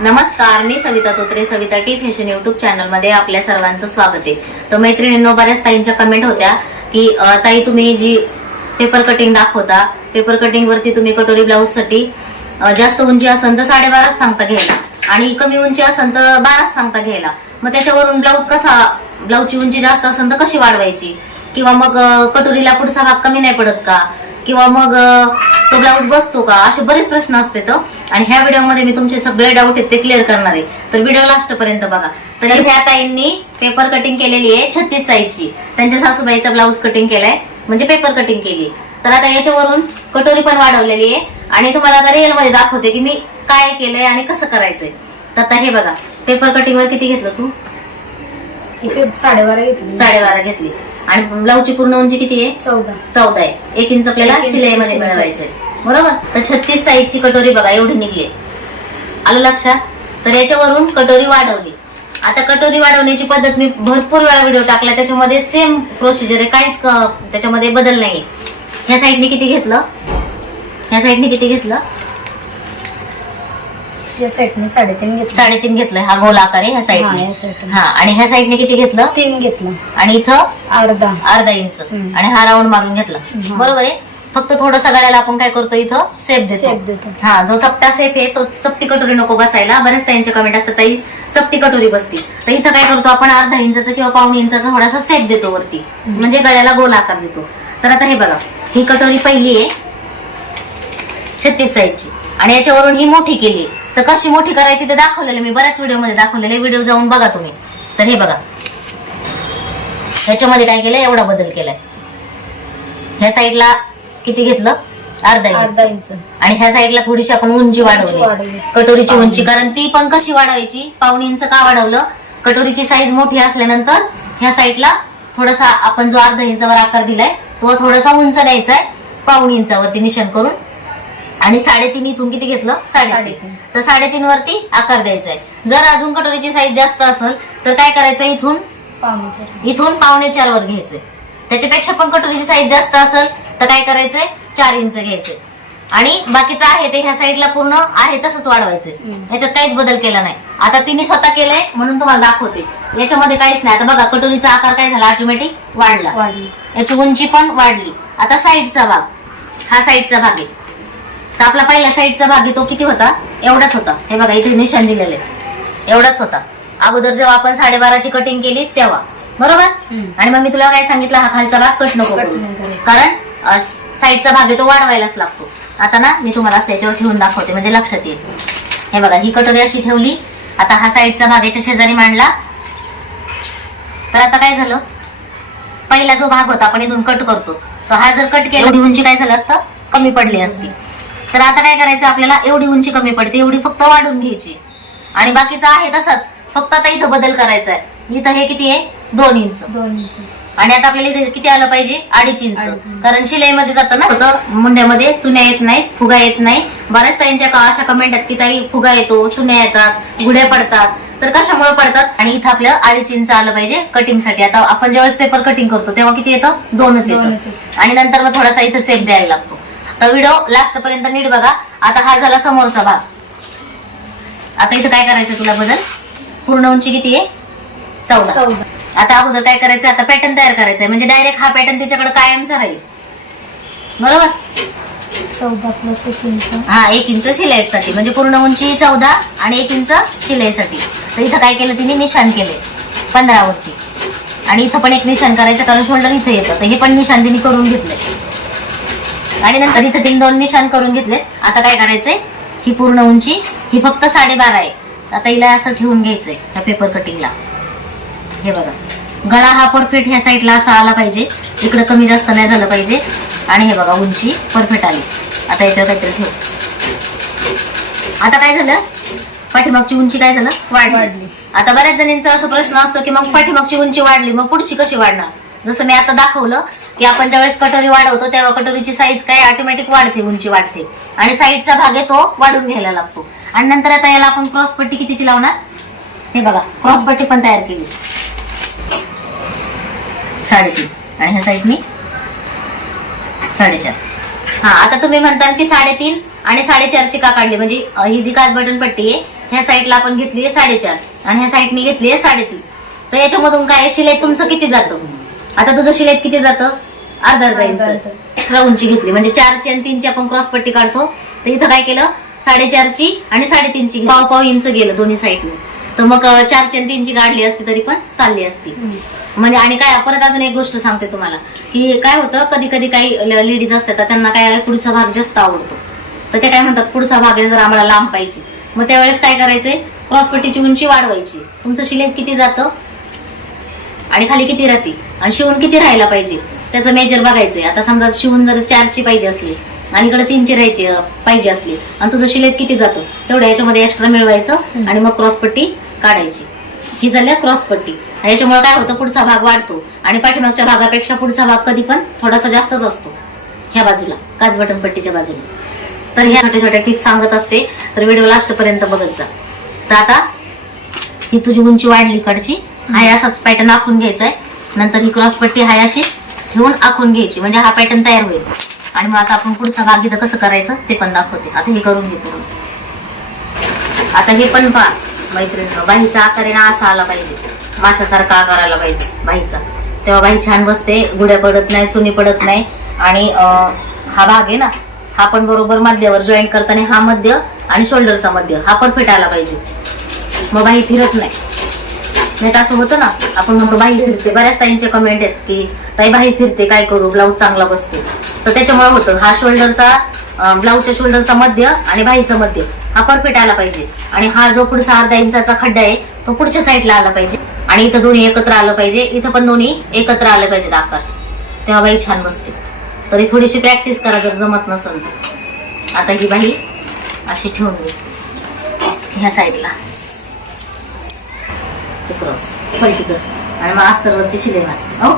नमस्कार मी Savita Totre Savita T fashion YouTube चॅनलमध्ये आपल्या सर्वांचं स्वागत आहे. तर मैत्रिणींनो बऱ्याच ताईंच्या कमेंट होत्या की ताई तुम्ही जी पेपर कटिंग दाखवता पेपर कटिंग वरती तुम्ही कटोरी ब्लाऊजसाठी जास्त उंची असेल तर साडेबाराच सांगता घ्यायला आणि कमी उंची असेल तर बाराच सांगता घ्यायला. मग त्याच्यावरून ब्लाऊज कसा ब्लाऊजची उंची जास्त असेल तर कशी वाढवायची? किंवा मग कटोरीला पुढचा भाग कमी नाही पडत का? किंवा मग तो ब्लाऊज बसतो का? असे बरेच प्रश्न असते तर आणि ह्या व्हिडिओमध्ये मी तुमचे सगळे डाऊट आहेत ते क्लिअर करणार आहे. तर व्हिडिओ लास्ट पर्यंत बघा. तर ह्या ताईंनी पेपर कटिंग केलेली आहे छत्तीस साईजची त्यांच्या सासूबाईचा ब्लाऊज कटिंग केलाय म्हणजे पेपर कटिंग केली. तर आता याच्यावरून कटोरी पण वाढवलेली आहे. आणि तुम्हाला आता रिअलमध्ये दाखवते की मी काय केलंय आणि कसं करायचंय. तर आता हे बघा. पेपर कटिंग वर किती घेतलं तू? साडेबारा घेतली. साडेबारा घेतली. आणि ब्लाऊजची पूर्ण उंची किती आहे? चौदा. चौदा आहे. एक इंच आपल्याला शिलाईमध्ये शिलाई. मिळवायचंय. बरोबर? तर छत्तीस साईजची कटोरी बघा एवढी निघली आलं लक्षात? तर याच्यावरून कटोरी वाढवली. आता कटोरी वाढवण्याची पद्धत मी भरपूर वेळा व्हिडिओ टाकला त्याच्यामध्ये सेम प्रोसिजर आहे. काहीच त्याच्यामध्ये बदल नाही ह्या साईडने किती घेतलं? ह्या साईडने किती घेतलं? या साईडने साडेतीन घेतलं. साडेतीन घेतलंय. हा गोल आकार आहे ह्या हा, साईडने या साईडने. हा आणि ह्या साईडने किती घेतलं? तीन घेतलं. आणि इथं? अर्धा. अर्धा इंच. हम्म. आणि हा राऊंड मारून घेतला. हा. बरोबर आहे? फक्त थोडं गळ्याला आपण काय करतो इथं? सेफ सेप देतो देतो. हा जो चपटा सेफ आहे तो चपटी कटोरी नको बसायला. बरेच त्यांचे कमेंट असतात ताई चपटी कटोरी बसती. तर इथं काय करतो आपण? अर्धा इंचाचा किंवा पाऊण इंचाचा थोडासा सेफ देतो वरती. म्हणजे गळ्याला गोल आकार देतो. तर आता हे बघा. ही कटोरी पहिली आहे छत्तीस साईजची. आणि याच्यावरून ही मोठी केली तर कशी मोठी करायची ते दाखवलेलं मी बऱ्याच व्हिडिओमध्ये दाखवलेले व्हिडिओ जाऊन बघा तुम्ही. तर हे बघा. ह्याच्यामध्ये काय केलंय? एवढा बदल केलाय. ह्या साईडला किती घेतलं? अर्धा इंच अर्धा इंच आणि ह्या साईडला थोडीशी आपण उंची वाढवली. वाढवली. कटोरीची उंची. कारण ती पण कशी वाढवायची? पाऊण इंच का वाढवलं? कटोरीची साईज मोठी असल्यानंतर ह्या साईडला थोडासा आपण जो अर्धा इंचावर आकार दिलाय तो थोडासा उंच द्यायचा आहे पाऊण इंचावरती निशाण करून आणि साडेतीन इथून किती घेतलं? साडेतीन. तर साडेतीन वरती आकार द्यायचा आहे. जर अजून कटोरीची साईज जास्त असेल तर काय करायचं इथून. इथून पावणे चार वर घ्यायचंय. त्याच्यापेक्षा पण कटोरीची साईज जास्त असेल तर काय करायचंय? चार इंच घ्यायचंय. आणि बाकीचं आहे ते ह्या साईडला पूर्ण आहे तसंच वाढवायचंय. याच्यात काहीच बदल केला नाही. आता तिने स्वतः केलंय म्हणून तुम्हाला दाखवते. याच्यामध्ये काहीच नाही. आता बघा कटोरीचा आकार काय झाला? ऑटोमॅटिक वाढला. वाढली. याची उंची पण वाढली. आता साईडचा भाग. हा साईडचा भाग आहे. तर आपला पहिला साईडचा भाग आहे तो किती होता? एवढाच होता. हे बघा इथे निशाण दिलेलं आहे एवढाच होता. अगोदर जेव्हा आपण साडेबाराची कटिंग केली तेव्हा. बरोबर. आणि मग मी तुला काय सांगितलं? हा खालचा भाग कट नको. कारण साईडचा भाग आहे तो वाढवायलाच लागतो. आता ना मी तुम्हाला असं याच्यावर ठेवून दाखवते म्हणजे लक्षात येईल. हे बघा ही कटोरी अशी ठेवली. आता हा साईडचा भाग याच्या शेजारी मांडला. तर आता काय झालं? पहिला जो भाग होता आपण इथून कट करतो. तर हा जर कट केला उंची काय झालं असतं? कमी पडली असती. तर आता काय करायचं? आपल्याला एवढी उंची कमी पडते एवढी फक्त वाढून घ्यायची. आणि बाकीचं आहे तसंच. फक्त आता इथं बदल करायचा आहे. इथं हे किती आहे? दोन इंच. दोन इंच. आणि आता आपल्याला इथे किती आलं पाहिजे? अडीच इंच. कारण शिलाईमध्ये जातं ना? होतं मुंड्यामध्ये चुन्या येत नाहीत फुगा येत नाही बऱ्याच ताईंच्या का- अशा कमेंट आहेत की ताई फुगा येतो चुन्या येतात गुड्या पडतात. तर कशामुळे पडतात? आणि इथं आपलं अडीच इंच आलं पाहिजे कटिंगसाठी आता आपण ज्यावेळेस पेपर कटिंग करतो तेव्हा किती येतं? दोनच दोनच येतं. आणि नंतर मग थोडासा इथं सेफ द्यायला लागतो. तर व्हिडिओ लास्ट पर्यंत नीट बघा. आता हा झाला समोरचा भाग. आता इथं काय करायचं तुला बदल? पूर्ण उंची किती आहे? चौदा. आता अगोदर काय करायचं? आता पॅटर्न तयार करायचा म्हणजे डायरेक्ट हा पॅटर्न तिच्याकडे कायमचा राहील. बरोबर? चौदा प्लस एक इंच. हा एक इंच शिलाईसाठी. म्हणजे पूर्ण उंची चौदा आणि एक इंच शिलाईसाठी. तर इथं काय केलं तिने? निशाण केले. पंधरावरती. आणि इथं पण एक निशाण करायचं कारण शोल्डर इथं येतं. तर हे पण निशाण तिने करून घेतले आणि नंतर इथं तिने दोन निशाण करून घेतले. आता काय करायचंय? ही पूर्ण उंची ही फक्त साडेबारा आहे. आता हिला असं ठेवून घ्यायचंय त्या पेपर कटिंगला हे बघा. गळा हा परफेक्ट ह्या साईडला असा आला पाहिजे. इकडं कमी जास्त नाही झालं पाहिजे. आणि हे बघा उंची परफेक्ट आली. आता याच्यावर काहीतरी ठेव. आता काय झालं? पाठीमागची उंची काय झालं? वाढली. आता बऱ्याच जणींचा असा प्रश्न असतो की मग पाठीमागची उंची वाढली मग पुढची कशी वाढणार? जसं मी आता दाखवलं की आपण ज्यावेळेस कटोरी वाढवतो तेव्हा कटोरीची साईज काय ऑटोमॅटिक वाढते उंची वाढते. आणि साईडचा भाग आहे तो वाढून घ्यायला लागतो. आणि नंतर आता याला आपण क्रॉस पट्टी कितीची लावणार? हे बघा क्रॉस पट्टी पण तयार केली. साडेतीन. आणि ह्या साईडनी साडेचार. हा आता तुम्ही म्हणता की साडेतीन आणि साडेचारची का काढली? म्हणजे ही जी काच बटन पट्टी आहे ह्या साईडला आपण घेतली आहे साडेचार. आणि ह्या साईडनी घेतली आहे साडेतीन. तर याच्यामधून काय शिलाई तुमचं किती जातं? आता तुझं शिलाई किती जातं? अर्धा अर्धा इंच. एक्स्ट्रा उंची घेतली. म्हणजे चारची आणि तीनची आपण क्रॉस पट्टी काढतो. तर इथं काय केलं? साडेचारची आणि साडेतीनची पाव पाव इंच गेलं दोन्ही साईडने. तर मग चारची आणि तीनची काढली असती तरी पण चालली असती. म्हणजे आणि काय परत अजून एक गोष्ट सांगते तुम्हाला की काय होतं कधी कधी काही लेडीज असतात तर त्यांना काय पुढचा भाग जास्त आवडतो. तर ते काय म्हणतात पुढचा भाग आहे जर आम्हाला लांब पाहिजे. मग त्यावेळेस काय करायचंय क्रॉसपट्टीची उंची वाढवायची. तुमचं शिलाई किती जातं? आणि खाली किती राहते? आणि शिवून किती राहायला पाहिजे? त्याचं मेजर बघायचंय. आता समजा शिवून जर चारची पाहिजे असली आणि इकडे तीनची राहायची पाहिजे असली आणि तुझं शिलाई किती जातं? तेवढ्या याच्यामध्ये एक्स्ट्रा मिळवायचं आणि मग क्रॉसपट्टी काढायची. ही झाली क्रॉसपट्टी याच्यामुळे काय होतं? पुढचा भाग वाढतो. आणि पाठीमागच्या भागापेक्षा पुढचा भाग कधी पण थोडासा जास्तच असतो. ह्या बाजूला काच बटन पट्टीच्या बाजूला. तर ह्या छोट्या छोट्या टिप्स सांगत असते. तर व्हिडिओ लास्ट पर्यंत बघत जा. तर आता ही तुझी उंची वाढली इकडची हाय असाच पॅटर्न आखून घ्यायचा आहे नंतर ही क्रॉस पट्टी हाय अशीच ठेवून आखून घ्यायची. म्हणजे हा पॅटर्न तयार होईल. आणि मग आता आपण पुढचा भाग इथं कसं करायचं ते पण दाखवते. आता हे करून घेतो आता हे पण पहा मैत्रिणी बाईचा आकार आहे ना असा आला पाहिजे. माशासारखा आकार आला पाहिजे बाईचा. तेव्हा बाई छान बसते गुड्या पडत नाही चुनी पडत नाही. आणि हा भाग आहे ना हा पण बरोबर मध्यावर जॉईंट करताना हा मध्य आणि शोल्डरचा मध्य हा परफेक्ट आला पाहिजे. मग बाई फिरत नाही. नाही तर असं होतं ना. आपण म्हणतो बाई फिरते. बऱ्याच ताईंचे कमेंट आहेत की ताई बाई फिरते काय करू? ब्लाऊज चांगला बसतो. तर त्याच्यामुळे होतं. हा शोल्डरचा ब्लाऊजच्या शोल्डरचा मध्य आणि बाईचं मध्य. हा परफेक्ट आला पाहिजे. आणि हा जो पुढचा अर्धा इंचाचा खड्डा आहे तो पुढच्या साईडला आला पाहिजे. आणि इथं दोन्ही एकत्र आलं पाहिजे. इथं पण दोन्ही एकत्र आलं पाहिजे आकार. तेव्हा बाई छान बसते. तरी थोडीशी प्रॅक्टिस करा जर जमत नसेल तर. आता ही बाई अशी ठेवून घे. ह्या साईडला ते क्रॉस पलटी कर. आणि मग अस्तरवरती शिलाई मार हो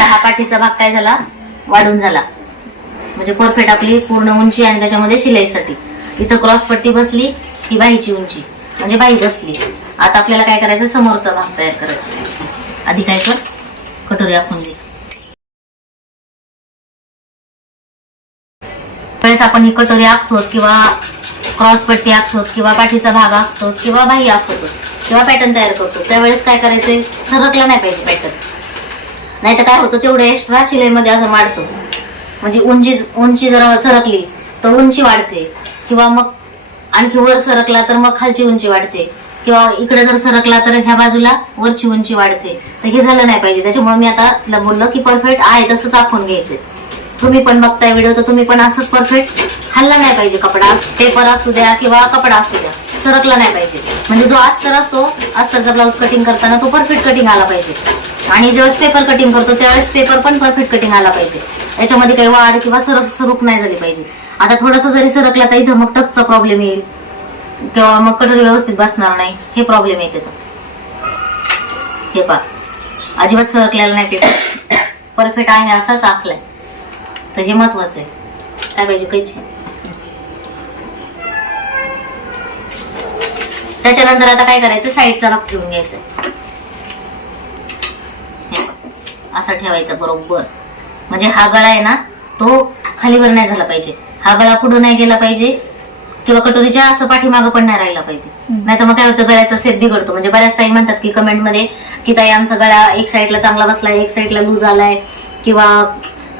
हा पाठीचा भाग काय झाला? वाढून झाला. म्हणजे परफेक्ट आपली पूर्ण उंची आणि त्याच्यामध्ये शिलाईसाठी. इथं क्रॉस पट्टी बसली ही बाईची उंची. म्हणजे बाई बसली. आता आपल्याला काय करायचं? समोरचा भाग तयार करायचा. आधी काय कर? कटोरी आखून दे वेळेस आपण ही कटोरी आखतो किंवा क्रॉस पट्टी आखतो किंवा पाठीचा भाग आखतो किंवा बाही आखतो किंवा पॅटर्न तयार करतो. त्यावेळेस काय करायचंय सरकलं नाही पाहिजे पॅटर्न नाही तर काय होतं? तेवढं एक्स्ट्रा शिलाईमध्ये असं माडतो. म्हणजे उंची उंची जर सरकली तर उंची वाढते. किंवा मग आणखी वर सरकला तर मग खालची उंची वाढते. किंवा इकडे जर सरकला तर ह्या बाजूला वरची उंची वाढते. तर हे झालं नाही पाहिजे. त्याच्यामुळे मी आता तिला बोललो की परफेक्ट आहे तसंच आपण घ्यायचंय. तुम्ही पण बघताय व्हिडिओ तर तुम्ही पण असंच परफेक्ट हल्ला नाही पाहिजे कपडा. पेपर असू द्या किंवा कपडा असू द्या. सरकला नाही पाहिजे. म्हणजे जो अस्तर असतो अस्तरचा ब्लाऊज कटिंग करताना तो परफेक्ट कटिंग आला पाहिजे. आणि ज्यावेळेस पेपर कटिंग करतो त्यावेळेस पेपर पण परफेक्ट कटिंग आला पाहिजे. याच्यामध्ये काही वाढ किंवा सरक सरूक नाही झाली पाहिजे. आता थोडंसं जरी सरकला तर इथं मग टचचा प्रॉब्लेम येईल. किंवा मग कटर व्यवस्थित बसणार नाही. हे प्रॉब्लेम येते तर हे पा अजिबात सरकलेला नाही पेपर परफेक्ट आहे असाच आखलाय. तर हे महत्वाचं आहे. काय पाहिजे काहीची त्याच्यानंतर आता काय करायचं? साईडचा रफ ठेवून घ्यायचा. असा ठेवायचा बरोबर. म्हणजे हा गळा आहे ना तो खालीवर नाही झाला पाहिजे. हा गळा पुढे नाही गेला पाहिजे किंवा कटोरीच्या असं पाठीमागं पण नाही राहिला पाहिजे. नाही तर मग काय होतं? गळ्याचा सेट बिघडतो. म्हणजे बऱ्याच ताई म्हणतात की कमेंटमध्ये की ताई आमचा गळा एक साईडला चांगला बसलाय एक साईडला लूज आलाय किंवा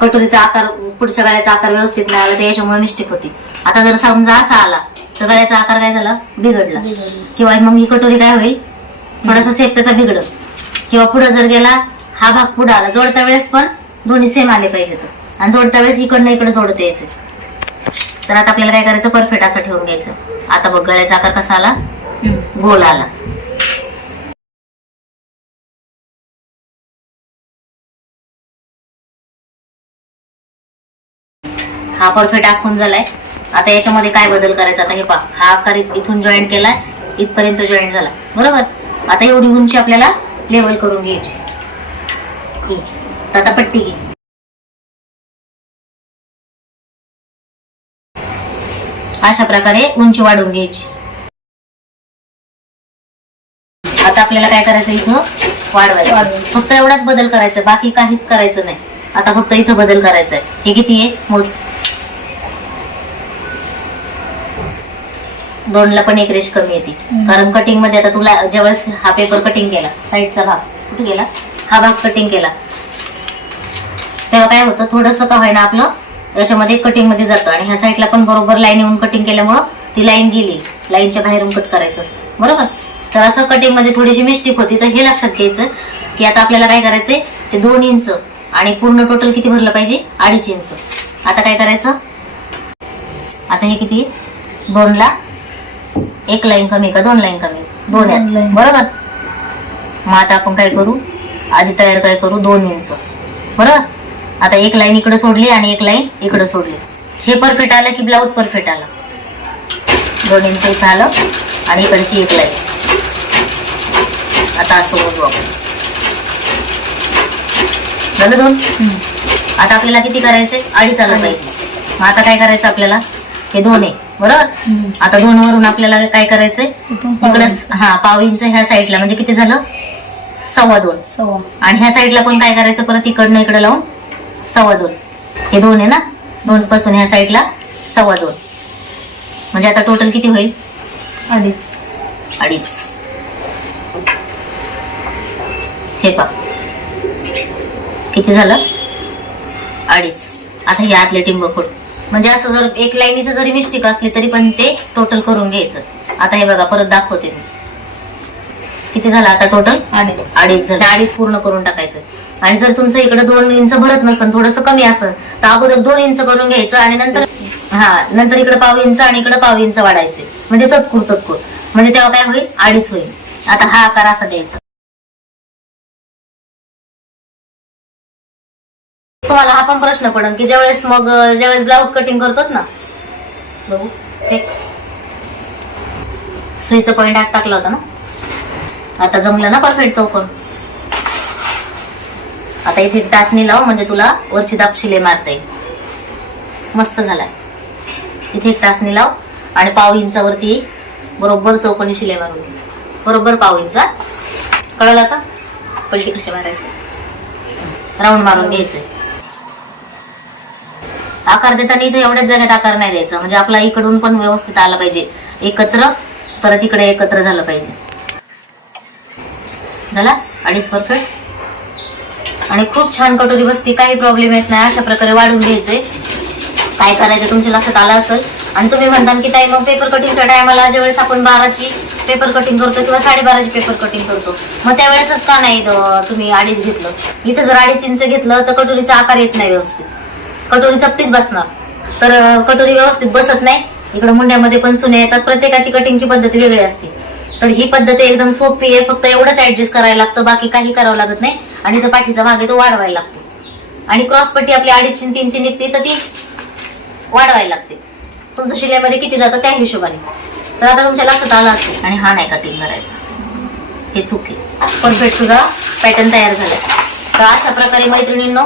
कटोरीचा आकार पुढच्या गळ्याचा आकार व्यवस्थित नाही आला तर याच्यामुळे मिस्टेक होती. आता जर समजा असा आला तर गळ्याचा आकार काय झाला? बिघडला. किंवा मग ही कटोरी काय होईल? थोडासा सेप त्याचा बिघडल. किंवा पुढे जर गेला हा भाग पुढे आला. जोडता वेळेस पण दोन्ही सेम आले पाहिजेत आणि जोडता वेळेस इकडनं इकडे जोडता यायचं. तर आता आपल्याला काय करायचं? परफेक्ट असं ठेवून घ्यायचं. आता बघ गळ्याचा आकार कसा आला? गोल आला. हा परफेक्ट आखून झालाय. आता याच्यामध्ये काय बदल करायचा आता हे पहा. हा आकार इथून जॉईन केलाय इथपर्यंत जॉईन झाला. बरोबर? आता एवढी उंची आपल्याला लेवल करून घ्यायची. तर आता पट्टी घे. अशा प्रकारे उंची वाढवून घ्यायची. आता आपल्याला काय करायचं इथं? वाढवायचं. वाढवायचं. फक्त एवढाच बदल करायचा बाकी काहीच करायचं नाही. आता फक्त इथं बदल करायचा आहे. हे किती आहे? मोज. दोनला पण एक रेश कमी येते. कारण कटिंगमध्ये आता तुला ज्यावेळेस हा पेपर कटिंग केला साईडचा भाग कुठे गेला? हा भाग कटिंग केला. तेव्हा काय होतं? थोडंसं का होईना आपलं याच्यामध्ये कटिंगमध्ये जातं. आणि ह्या साईडला पण बरोबर लाईन येऊन कटिंग केल्यामुळं ती लाईन गेली. लाईनच्या बाहेरून कट करायचं असतं. बरोबर? तर असं कटिंगमध्ये थोडीशी मिस्टेक होती. तर हे लक्षात घ्यायचं की आता आपल्याला काय करायचंय? ते दोन इंच आणि पूर्ण टोटल किती भरलं पाहिजे? अडीच इंच आता काय करायचं? आता हे किती? दोनला एक लाईन कमी का दोन लाईन कमी? दोन आहेत. बरोबर मग आता आपण काय करू? आधी तयार काय करू? दोन इंच. बरोबर आता एक लाईन इकडे सोडली आणि एक लाईन इकडे सोडली. हे परफेक्ट आलं की ब्लाऊज परफेक्ट आलं? दोन इंच इथं आलं आणि इकडची एक लाईन. आता असं मोजू आपण. झालं दोन? आता आपल्याला किती करायचंय? अडीच आलं पाहिजे. मग आता काय करायचं आपल्याला? हे दोन आहे. बरोबर. आता दोन वरून आपल्याला काय करायचंय? इकडं. हा पाव इंच ह्या साईडला म्हणजे किती झालं? सव्वा दोन. सव्वा. आणि ह्या साईडला पण काय करायचं? परत इकडनं इकडे लावून सव्वा दोन. हे दोन आहे ना? दोन पासून ह्या साईडला सव्वा दोन. म्हणजे आता टोटल किती होईल? अडीच. अडीच. हे पा किती झालं? अडीच. आता हे आतले टिंबखोड म्हणजे असं जर एक लाईनीचं जरी मिस्टेक असली तरी पण ते टोटल करून घ्यायचं. आता हे बघा परत दाखवते मी. किती झालं आता टोटल अडीच. अडीच झालं. अडीच पूर्ण करून टाकायचं. आणि जर तुमचं इकडे दोन इंच भरत नसेल थोडस कमी असेल तर अगोदर दोन इंच करून घ्यायचं आणि नंतर हा नंतर इकडे पाव इंच आणि इकडे पाव इंच वाढायचे. म्हणजे चतकूर चतकूर. म्हणजे तेव्हा काय होईल? अडीच होईल. आता हा आकार असा द्यायचा. तुम्हाला हा पण प्रश्न पडन की ज्यावेळेस मग ज्यावेळेस ब्लाऊज कटिंग करतोत ना बघू हे. सुईचं पॉइंट आत टाकला होता ना? आता जमलं ना परफेक्ट चौकोन? आता इथे टाचणी लाव म्हणजे तुला वरची दाब शिले मारता येईल. मस्त झालाय. इथे एक टाचणी लाव आणि पाव इंचावरती बरोबर चौकोनी शिले मारून घे. बरोबर पाव इंचा. कळलं आता? पलटी कशी मारायची? राऊंड मारून घ्यायचंय. आकार देताना इथे एवढ्याच जागेत आकार नाही द्यायचा. म्हणजे आपला इकडून पण व्यवस्थित आला पाहिजे. एकत्र परत इकडे एकत्र झालं पाहिजे. झाला? अडीच परफेक्ट आणि खूप छान कटोरी बसते काही प्रॉब्लेम येत नाही. अशा प्रकारे वाढून घ्यायचे काय करायचं तुमच्या लक्षात आलं असेल? आणि तुम्ही म्हणता की ताई मग पेपर कटिंगच्या टायमाला ज्यावेळेस आपण बाराची पेपर कटिंग करतो किंवा साडेबाराची पेपर कटिंग करतो मग त्यावेळेसच का नाही तुम्ही अडीच घेतलं? इथं जर अडीच इंच घेतलं तर कटोरीचा आकार येत नाही व्यवस्थित. कटोरी चपटीच बसणार. तर कटोरी व्यवस्थित बसत नाही. इकडे मुंड्यामध्ये पण सुने येतात. प्रत्येकाची कटिंगची पद्धत वेगळी असते. तर ही पद्धत एकदम सोपी आहे. फक्त एवढंच ऍडजस्ट करायला लागतं. बाकी काही करावं लागत नाही. आणि तो पाठीचा भाग आहे तो वाढवायला लागतो. आणि क्रॉस पट्टी आपली अडीचशे तीनशे निघते तर ती वाढवायला लागते. तुमचं शिलाईमध्ये किती जातं त्या हिशोबाने. तर आता तुमच्या लक्षात आलं असेल. आणि हा नाही कटिंग करायचा. हे चुकी. परफेक्ट तुझा पॅटर्न तयार झालाय. तर अशा प्रकारे मैत्रिणींनो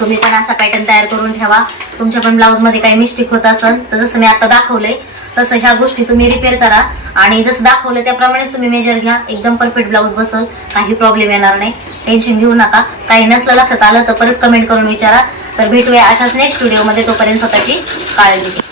तुम्ही पण असा पॅटर्न तयार करून ठेवा. तुमच्या पण ब्लाऊजमध्ये काही मिस्टेक होत असेल तर जसं मी आता दाखवलंय तसं ह्या गोष्टी तुम्ही रिपेअर करा. आणि जसं दाखवलं त्याप्रमाणेच तुम्ही मेजर घ्या. एकदम परफेक्ट ब्लाऊज बसल काही प्रॉब्लेम येणार नाही. टेन्शन घेऊ नका. काही नसलं लक्षात आलं तर परत कमेंट करून विचारा. तर भेटूया अशाच नेक्स्ट व्हिडिओमध्ये तोपर्यंत स्वतःची काळजी घ्या.